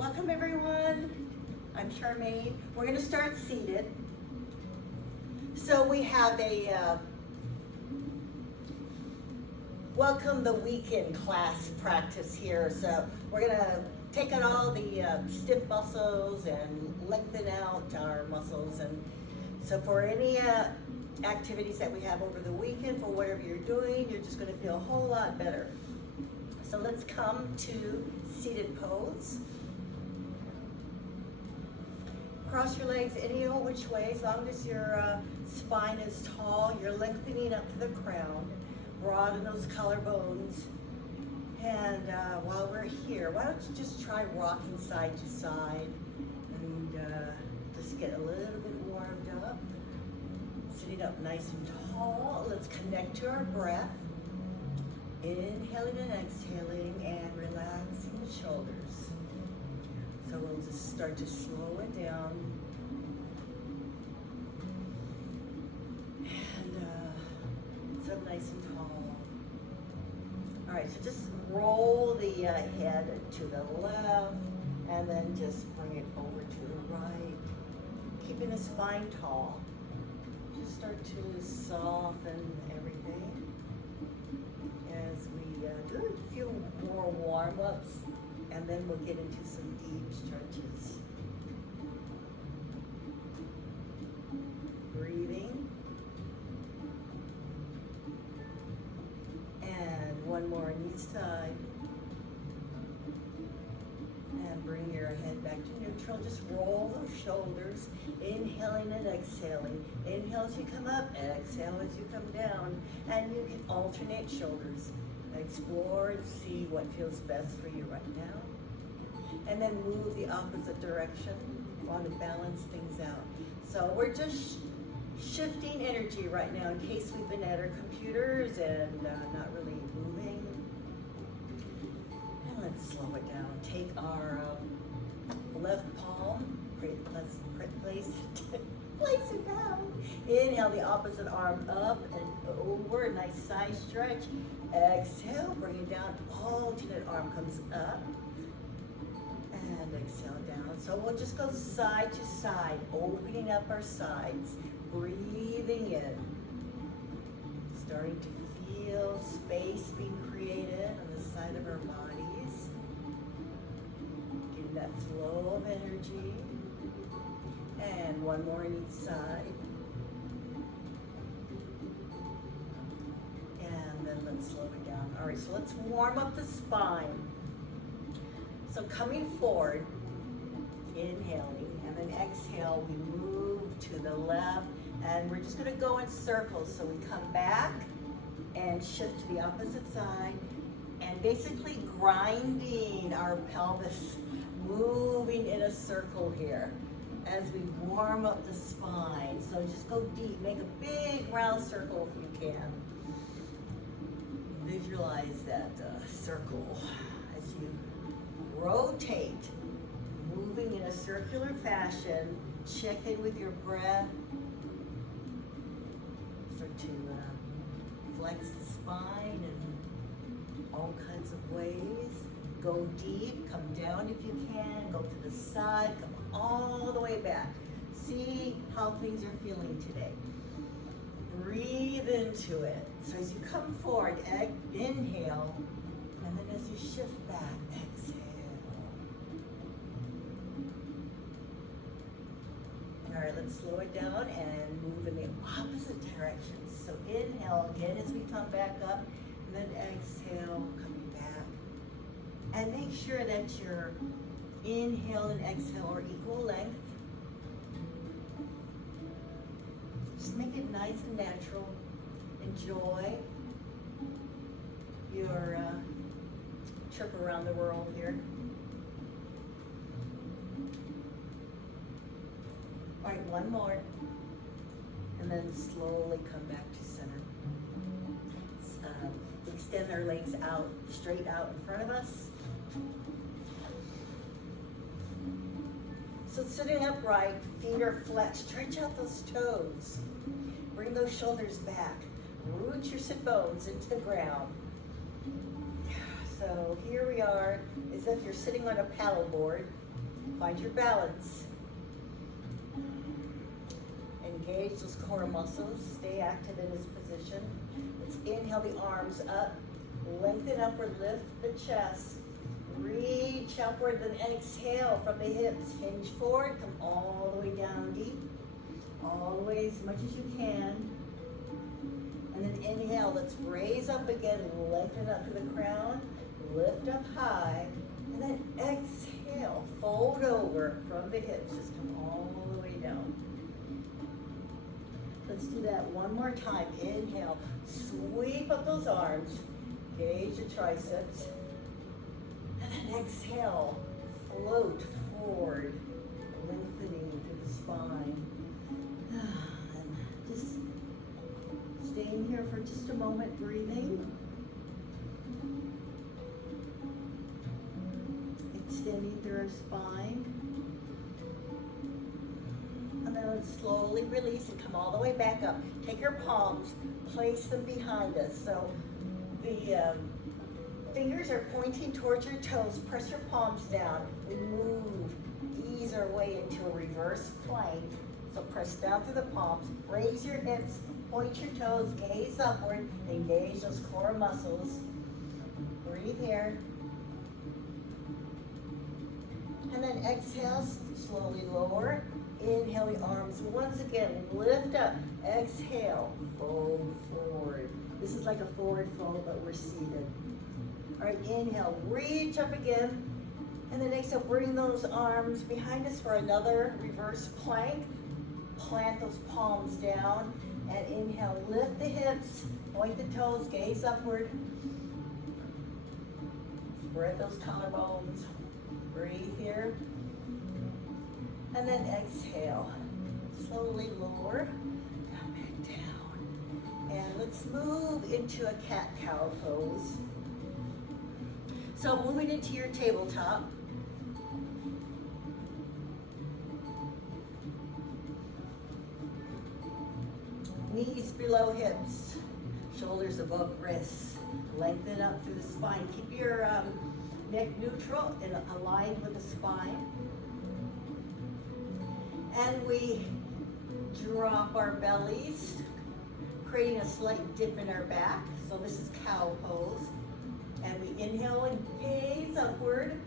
Welcome everyone. I'm Charmaine. We're going to start seated. So we have a welcome the weekend class practice here. So we're going to take out all the stiff muscles and lengthen out our muscles. And so for any activities that we have over the weekend, for whatever you're doing, you're just going to feel a whole lot better. So let's come to seated pose. Cross your legs any old which way, as long as your spine is tall, you're lengthening up to the crown, broaden those collarbones. And while we're here, why don't you just try rocking side to side and just get a little bit warmed up. Sitting up nice and tall. Let's connect to our breath. Inhaling and exhaling and relaxing the shoulders. So we'll just start to slow it down. And sit up nice and tall. All right, so just roll the head to the left and then just bring it over to the right. Keeping the spine tall. Just start to soften everything as we do a few more warm-ups, and then we'll get into some deep stretches. Breathing. And one more on each side. And bring your head back to neutral. Just roll those shoulders, inhaling and exhaling. Inhale as you come up, exhale as you come down. And you can alternate shoulders. Explore and see what feels best for you right now. And then move the opposite direction. Want to balance things out. So we're just shifting energy right now in case we've been at our computers and not really moving. And let's slow it down. Take our left palm, let's place it down. Inhale the opposite arm up and over, a nice side stretch. Exhale, bring it down. Alternate arm comes up. And exhale down. So we'll just go side to side, opening up our sides, breathing in. Starting to feel space being created on the side of our bodies. Getting that flow of energy. And one more on each side. And then let's slow it down. All right, so let's warm up the spine. So coming forward, inhaling, and then exhale, we move to the left, and we're just gonna go in circles. So we come back and shift to the opposite side, and basically grinding our pelvis, moving in a circle here as we warm up the spine. So just go deep, make a big round circle if you can. Visualize that circle as you rotate, moving in a circular fashion. Check in with your breath. Start to flex the spine in all kinds of ways. Go deep, come down if you can, go to the side, come all the way back. See how things are feeling today. Breathe into it. So as you come forward, inhale, and then as you shift back, exhale. All right, let's slow it down and move in the opposite direction. So inhale again as we come back up, and then exhale, coming back. And make sure that your inhale and exhale are equal length. Just make it nice and natural. Enjoy your trip around the world here. All right, one more. And then slowly come back to center. Extend our legs out, straight out in front of us. So sitting upright, feet are flat. Stretch out those toes. Bring those shoulders back. Root your sit bones into the ground. So here we are, as if you're sitting on a paddle board. Find your balance. Engage those core muscles. Stay active in this position. Let's inhale the arms up. Lengthen upward, lift the chest. Reach upward, then exhale from the hips. Hinge forward, come all the way down deep. All the way as much as you can. And then inhale, let's raise up again, lengthen up through the crown, lift up high, and then exhale, fold over from the hips, just come all the way down. Let's do that one more time. Inhale, sweep up those arms, engage the triceps, and then exhale, float forward, lengthening through the spine. And just staying here for just a moment, breathing. Extending through our spine. And then let's slowly release and come all the way back up. Take your palms, place them behind us. So the fingers are pointing towards your toes. Press your palms down. We move, ease our way into a reverse plank. So press down through the palms, raise your hips, point your toes, gaze upward, engage those core muscles. Breathe here. And then exhale, slowly lower. Inhale the arms once again, lift up. Exhale, fold forward. This is like a forward fold, but we're seated. All right, inhale, reach up again. And then exhale, bring those arms behind us for another reverse plank. Plant those palms down. And inhale, lift the hips, point the toes, gaze upward. Spread those collarbones. Breathe here. And then exhale. Slowly lower. Come back down. And let's move into a cat-cow pose. So moving into your tabletop. Knees below hips, shoulders above wrists. Lengthen up through the spine. Keep your neck neutral and aligned with the spine. And we drop our bellies, creating a slight dip in our back. So this is cow pose. And we inhale and gaze upward.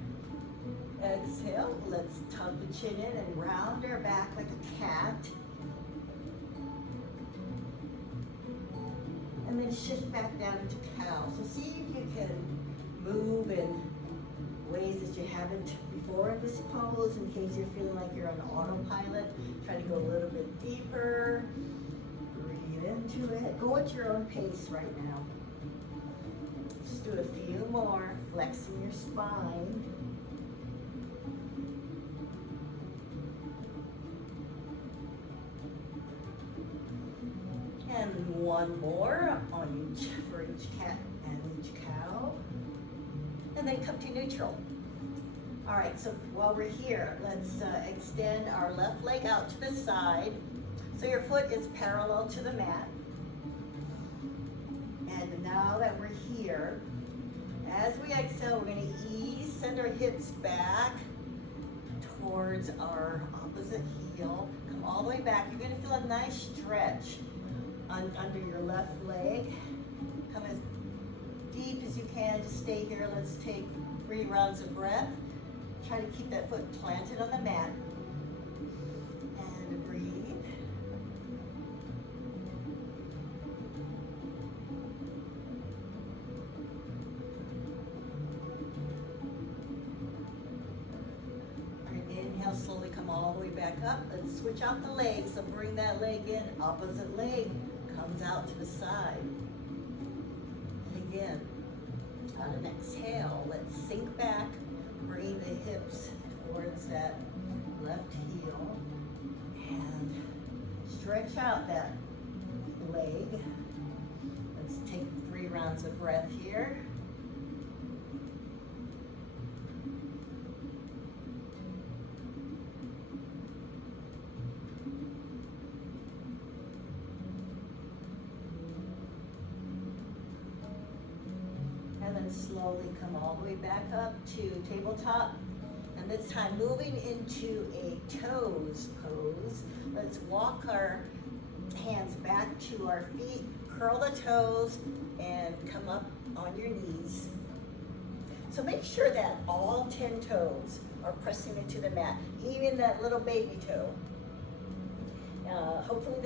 Exhale, let's tuck the chin in and round our back like a cat. And then shift back down into cow. So see if you can move in ways that you haven't before in this pose, in case you're feeling like you're on autopilot. Try to go a little bit deeper. Breathe into it. Go at your own pace right now. Just do a few more, flexing your spine. And one more on each, for each cat and each cow. And then come to neutral. All right, so while we're here, let's extend our left leg out to the side. So your foot is parallel to the mat. And now that we're here, as we exhale, we're gonna send our hips back towards our opposite heel. Come all the way back. You're gonna feel a nice stretch under your left leg. Come as deep as you can to stay here. Let's take 3 rounds of breath. Try to keep that foot planted on the mat. And breathe. Inhale, slowly come all the way back up. Let's switch out the legs. So bring that leg in, opposite leg comes out to the side. And again, on an exhale, let's sink back, bring the hips towards that left heel, and stretch out that leg. Let's take 3 rounds of breath here. And then slowly come all the way back up to tabletop. And This time moving into a toes pose. Let's walk our hands back to our feet, curl the toes, and come up on your knees. So make sure that all 10 toes are pressing into the mat, even that little baby toe. Hopefully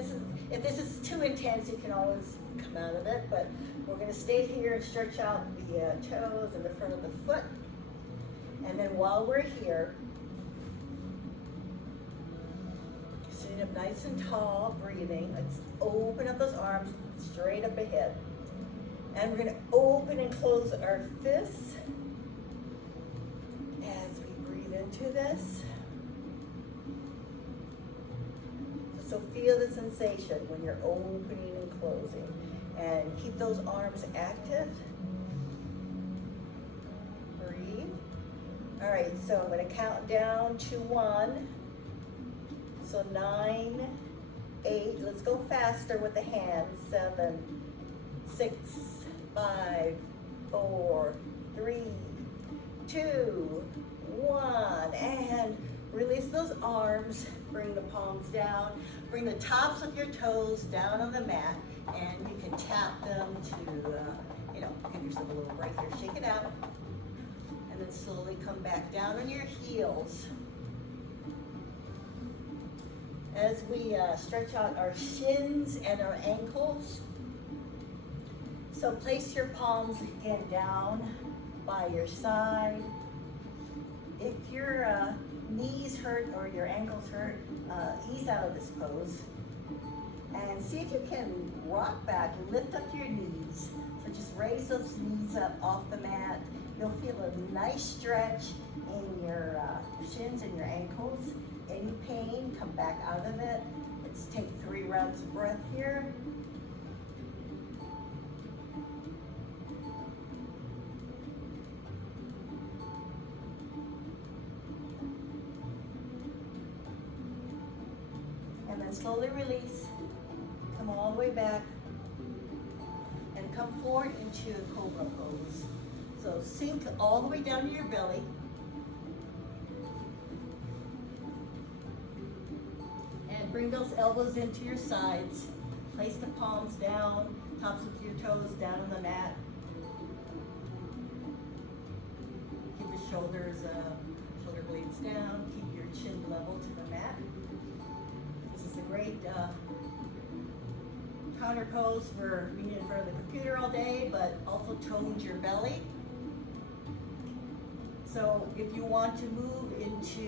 if this is too intense, you can always come out of it, but we're gonna stay here and stretch out the toes and the front of the foot. And then while we're here, sitting up nice and tall, breathing, let's open up those arms straight up ahead. And we're gonna open and close our fists as we breathe into this. So feel the sensation when you're opening and closing. And keep those arms active. Breathe. All right, so I'm gonna count down to 1. So 9, 8, let's go faster with the hands. 7, 6, 5, 4, 3, 2, 1, and release those arms. Bring the palms down. Bring the tops of your toes down on the mat, and you can tap them to, give yourself a little break here. Shake it out, and then slowly come back down on your heels. As we stretch out our shins and our ankles. So place your palms again down by your side. If your knees hurt or your ankles hurt, ease out of this pose. And see if you can rock back, lift up your knees. So just raise those knees up off the mat. You'll feel a nice stretch in your shins and your ankles. Any pain, come back out of it. Let's take 3 rounds of breath here. And then slowly release. Come all the way back. And come forward into a cobra pose. So sink all the way down to your belly. And bring those elbows into your sides. Place the palms down, tops of your toes down on the mat. Keep the shoulders, shoulder blades down. Keep your chin level to the mat. This is a great counter pose for being in front of the computer all day, but also tones your belly. So if you want to move into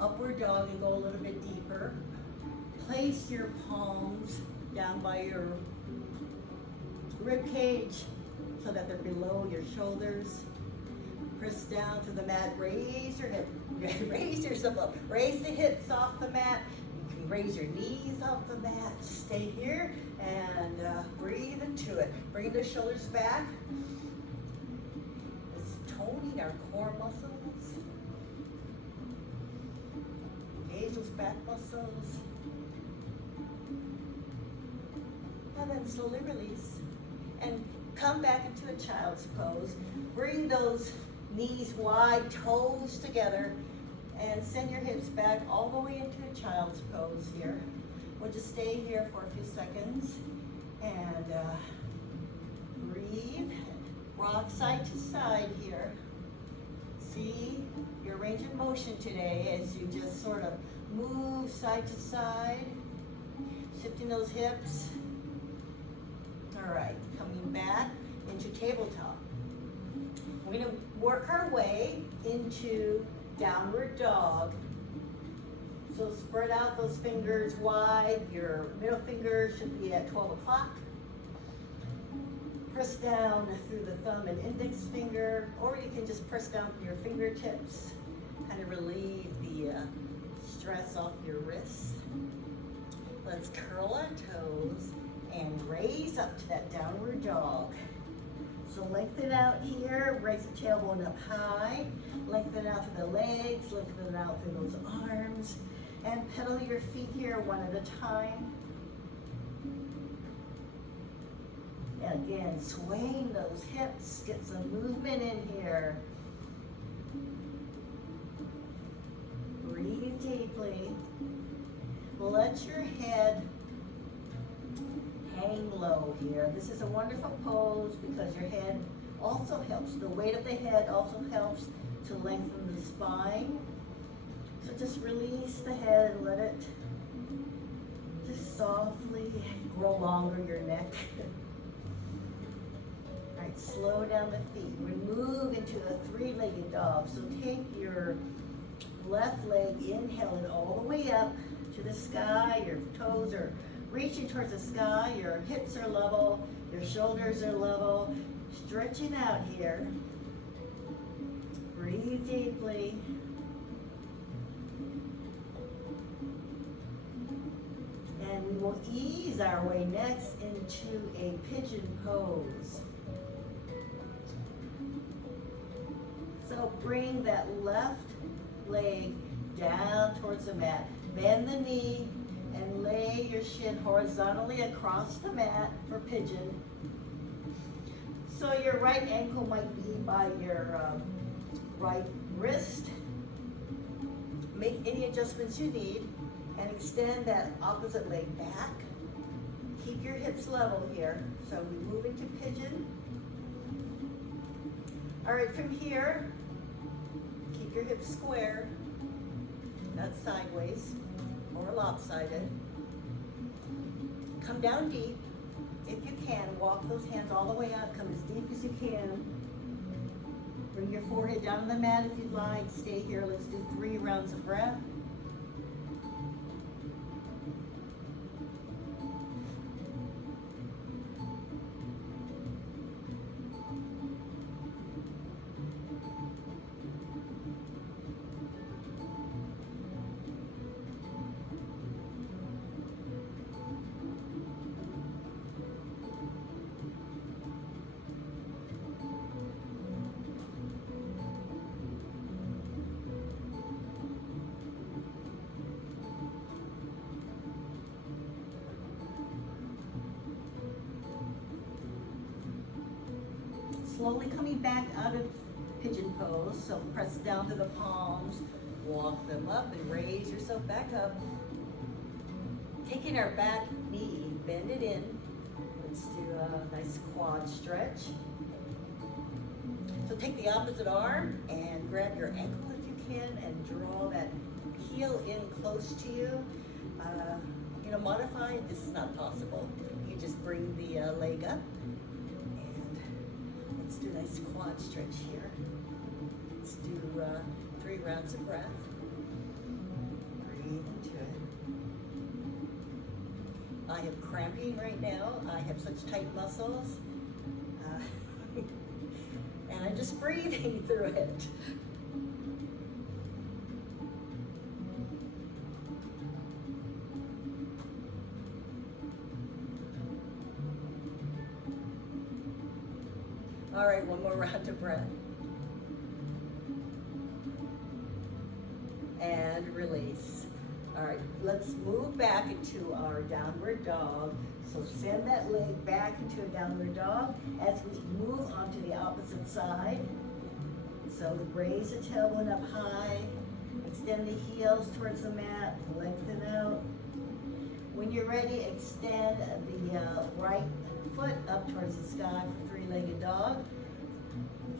upward dog and go a little bit deeper, place your palms down by your rib cage so that they're below your shoulders. Press down to the mat, raise your hip, raise yourself up, raise the hips off the mat. You can raise your knees off the mat. Stay here and breathe into it. Bring the shoulders back. It's toning our core muscles. Engage those back muscles. And then slowly release. And come back into a child's pose. Bring those knees wide, toes together, and send your hips back all the way into a child's pose here. We'll just stay here for a few seconds and breathe. Rock side to side here. See your range of motion today as you just sort of move side to side, shifting those hips. All right, coming back into tabletop. We're gonna work our way into downward dog. So spread out those fingers wide. Your middle finger should be at 12 o'clock. Press down through the thumb and index finger, or you can just press down through your fingertips, kind of relieve the stress off your wrists. Let's curl our toes and raise up to that downward dog. So lengthen out here, raise the tailbone up high, lengthen out through the legs, lengthen out through those arms, and pedal your feet here one at a time. And again, swaying those hips, get some movement in here. deeply. Let your head hang low here. This is a wonderful pose because your head also helps. The weight of the head also helps to lengthen the spine. So just release the head and let it just softly grow longer, your neck. All right, slow down the feet. We move into a three-legged dog. So take your left leg, inhale it all the way up to the sky. Your toes are reaching towards the sky. Your hips are level. Your shoulders are level. Stretching out here. Breathe deeply. And we will ease our way next into a pigeon pose. So bring that left leg down towards the mat. Bend the knee and lay your shin horizontally across the mat for pigeon. So your right ankle might be by your right wrist. Make any adjustments you need and extend that opposite leg back. Keep your hips level here. So we move into pigeon. All right, from here, keep your hips square, not sideways or lopsided. Come down deep. If you can, walk those hands all the way out. Come as deep as you can. Bring your forehead down on the mat if you'd like. Stay here. Let's do 3 rounds of breath. Slowly coming back out of pigeon pose, so press down to the palms, walk them up and raise yourself back up. Taking our back knee, bend it in. Let's do a nice quad stretch. So take the opposite arm and grab your ankle if you can and draw that heel in close to you. Modify, this is not possible. You just bring the leg up. Let's do a nice quad stretch here. Let's do 3 rounds of breath. Breathe into it. I am cramping right now. I have such tight muscles. And I'm just breathing through it. All right, one more round of breath. And release. All right, let's move back into our downward dog. So send that leg back into a downward dog as we move onto the opposite side. So raise the tailbone up high, extend the heels towards the mat, lengthen out. When you're ready, extend the right foot up towards the sky for 3-legged dog.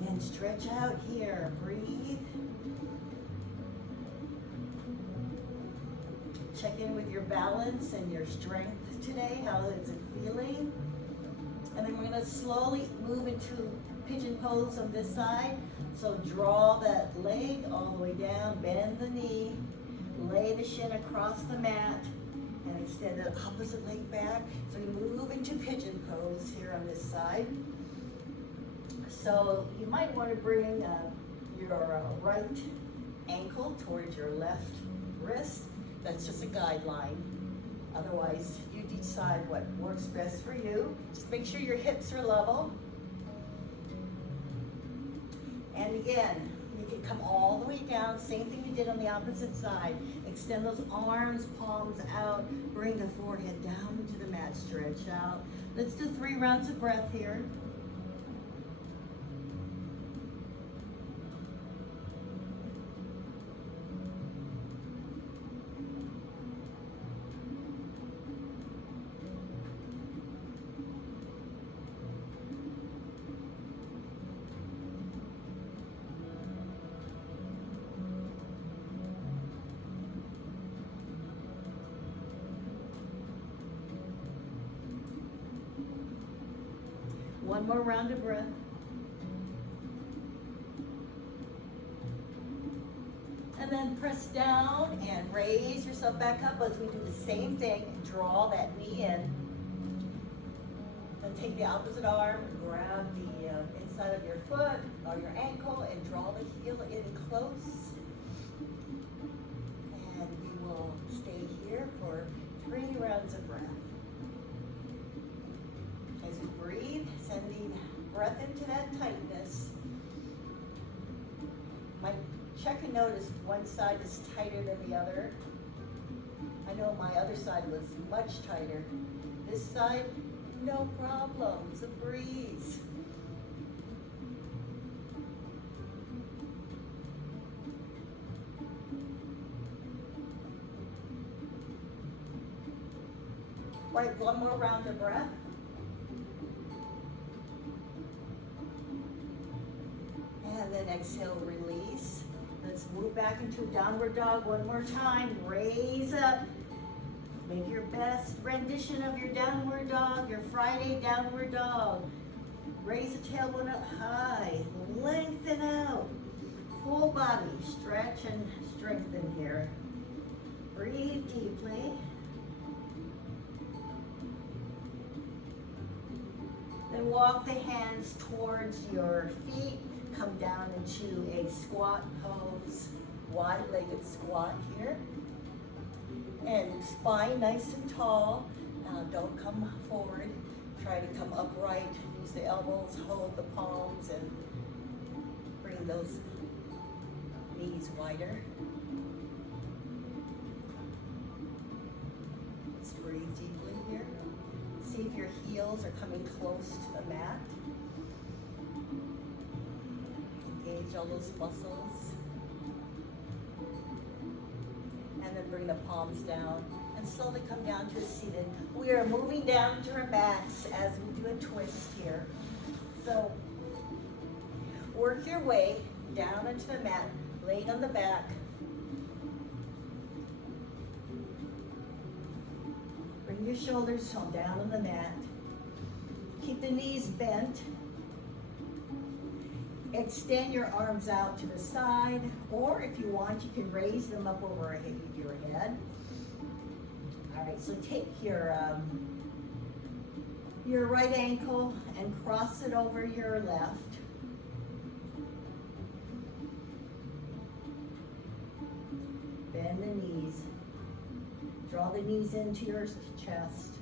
Again, stretch out here, breathe. Check in with your balance and your strength today. How is it feeling? And then we're gonna slowly move into pigeon pose on this side. So draw that leg all the way down, bend the knee, lay the shin across the mat, and extend the opposite leg back. So you move into pigeon pose here on this side. So you might want to bring your right ankle towards your left wrist. That's just a guideline. Otherwise, you decide what works best for you. Just make sure your hips are level. And again, you can come all the way down, same thing you did on the opposite side. Extend those arms, palms out, bring the forehead down into the mat, stretch out. Let's do 3 rounds of breath here. One more round of breath. And then press down and raise yourself back up as we do the same thing. Draw that knee in. Then take the opposite arm, grab the inside of your foot or your ankle and draw the heel in close. And we will stay here for 3 rounds of breath. As you breathe, sending breath into that tightness. Check and notice one side is tighter than the other. I know my other side was much tighter. This side, no problem. It's a breeze. Right, one more round of breath. And then exhale, release. Let's move back into downward dog one more time. Raise up. Make your best rendition of your downward dog, your Friday downward dog. Raise the tailbone up high. Lengthen out. Full body. Stretch and strengthen here. Breathe deeply. Then walk the hands towards your feet. Come down into a squat pose, wide-legged squat here. And spine nice and tall. Don't come forward. Try to come upright. Use the elbows, hold the palms, and bring those knees wider. Let's breathe deeply here. See if your heels are coming close to the mat. Engage all those muscles. And then bring the palms down and slowly come down to a seated. We are moving down to our backs as we do a twist here. So work your way down into the mat, laying on the back. Bring your shoulders down on the mat. Keep the knees bent. Extend your arms out to the side, or if you want, you can raise them up over your head. All right, so take your right ankle and cross it over your left. Bend the knees. Draw the knees into your chest.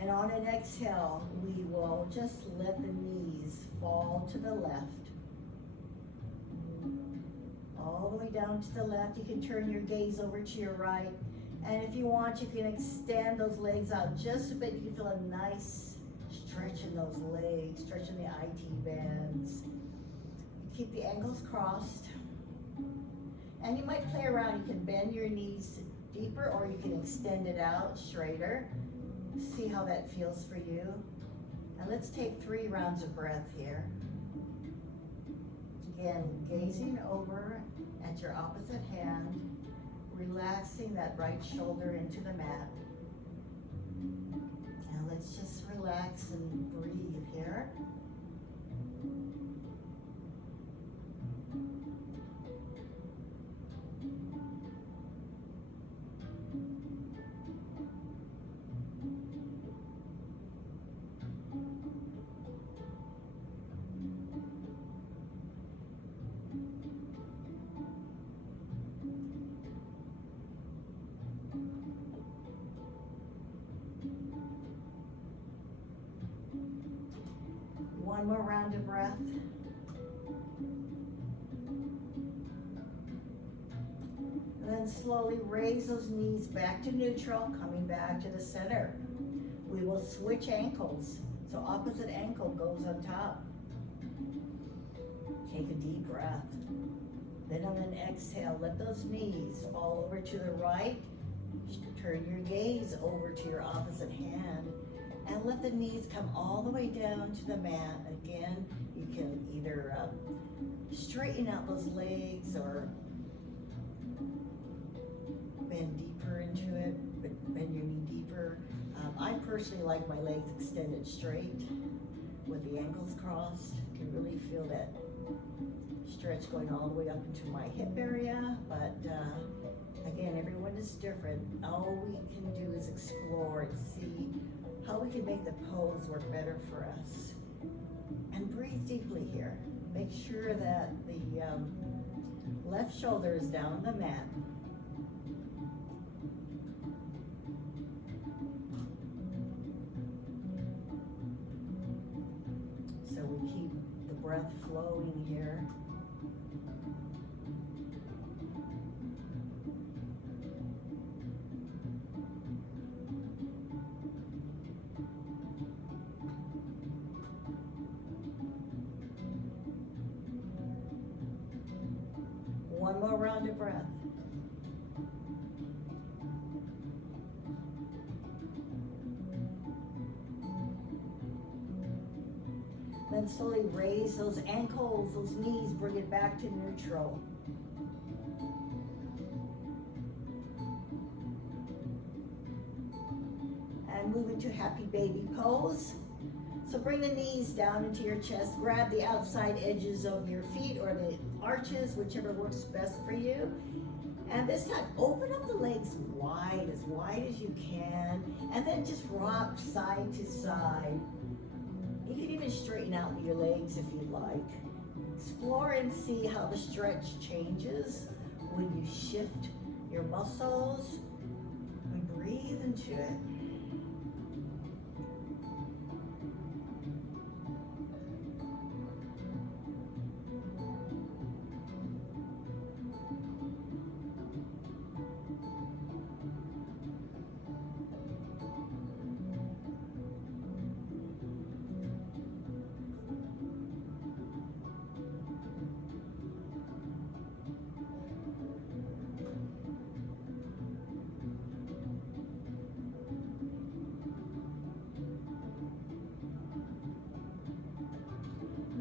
And on an exhale, we will just let the knees fall to the left. All the way down to the left. You can turn your gaze over to your right. And if you want, you can extend those legs out just a bit. You can feel a nice stretch in those legs, stretching the IT bands. Keep the ankles crossed. And you might play around. You can bend your knees deeper, or you can extend it out straighter. See how that feels for you. And let's take 3 rounds of breath here. Again, gazing over at your opposite hand, relaxing that right shoulder into the mat. Now let's just relax and breathe here. One more round of breath. And then slowly raise those knees back to neutral, coming back to the center. We will switch ankles. So opposite ankle goes on top. Take a deep breath. Then on an exhale, let those knees fall over to the right. Turn your gaze over to your opposite hand. And let the knees come all the way down to the mat. Again, you can either straighten out those legs or bend deeper into it, bend your knee deeper. I personally like my legs extended straight with the ankles crossed. I can really feel that stretch going all the way up into my hip area, but again, everyone is different. All we can do is explore and see how we can make the pose work better for us. And breathe deeply here. Make sure that the left shoulder is down on the mat. So we keep the breath flowing here. One more round of breath. Then slowly raise those ankles, those knees, bring it back to neutral. And move into happy baby pose. So bring the knees down into your chest, grab the outside edges of your feet or the arches, whichever works best for you. And this time, open up the legs wide as you can, and then just rock side to side. You can even straighten out your legs if you'd like. Explore and see how the stretch changes when you shift your muscles and breathe into it.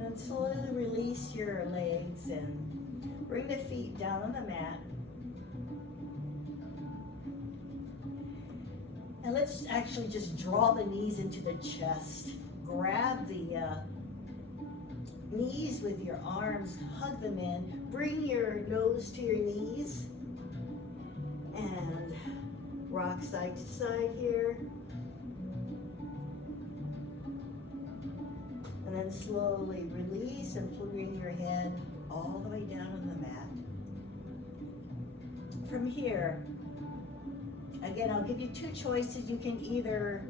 And slowly release your legs and bring the feet down on the mat. And let's actually just draw the knees into the chest. Grab the knees with your arms, hug them in, bring your nose to your knees, and rock side to side here. And then slowly release and bring your head all the way down on the mat. From here, again, I'll give you two choices. You can either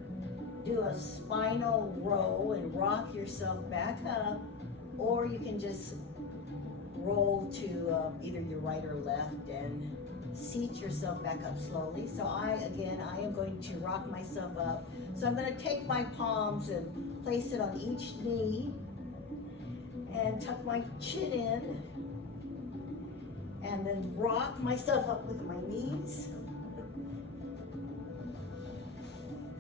do a spinal roll and rock yourself back up, or you can just roll to either your right or left and seat yourself back up slowly. So I am going to rock myself up. So I'm going to take my palms and place it on each knee and tuck my chin in and then rock myself up with my knees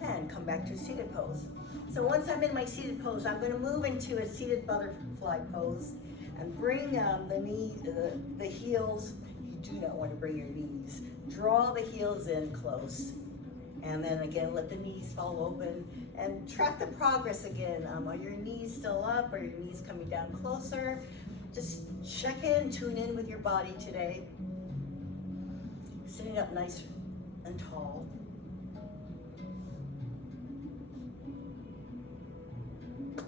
and come back to a seated pose. So once I'm in my seated pose, I'm going to move into a seated butterfly pose and bring the heels. You do not want to bring your knees. Draw the heels in close. And then again, let the knees fall open and track the progress again. Are your knees still up? Are your knees coming down closer? Just check in, tune in with your body today. Sitting up nice and tall. All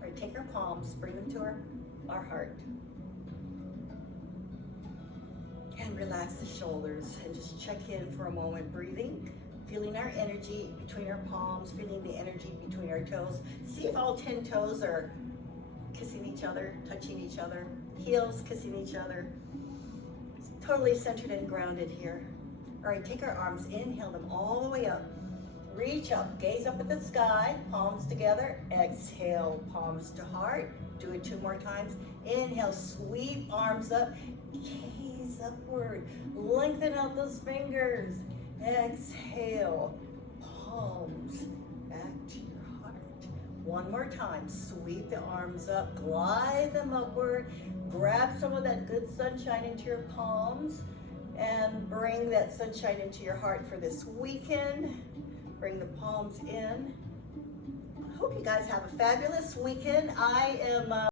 right, take our palms, bring them to our heart. And relax the shoulders and just check in for a moment, breathing, feeling our energy between our palms, feeling the energy between our toes. See if all 10 toes are kissing each other, touching each other, heels kissing each other. It's totally centered and grounded here. All right, take our arms, inhale them all the way up. Reach up, gaze up at the sky, palms together. Exhale, palms to heart. Do it 2 more times. Inhale, sweep arms up. Gaze upward. Lengthen out those fingers. Exhale, palms back to your heart. 1 more time. Sweep the arms up. Glide them upward. Grab some of that good sunshine into your palms. And bring that sunshine into your heart for this weekend. Bring the palms in. I hope you guys have a fabulous weekend. I am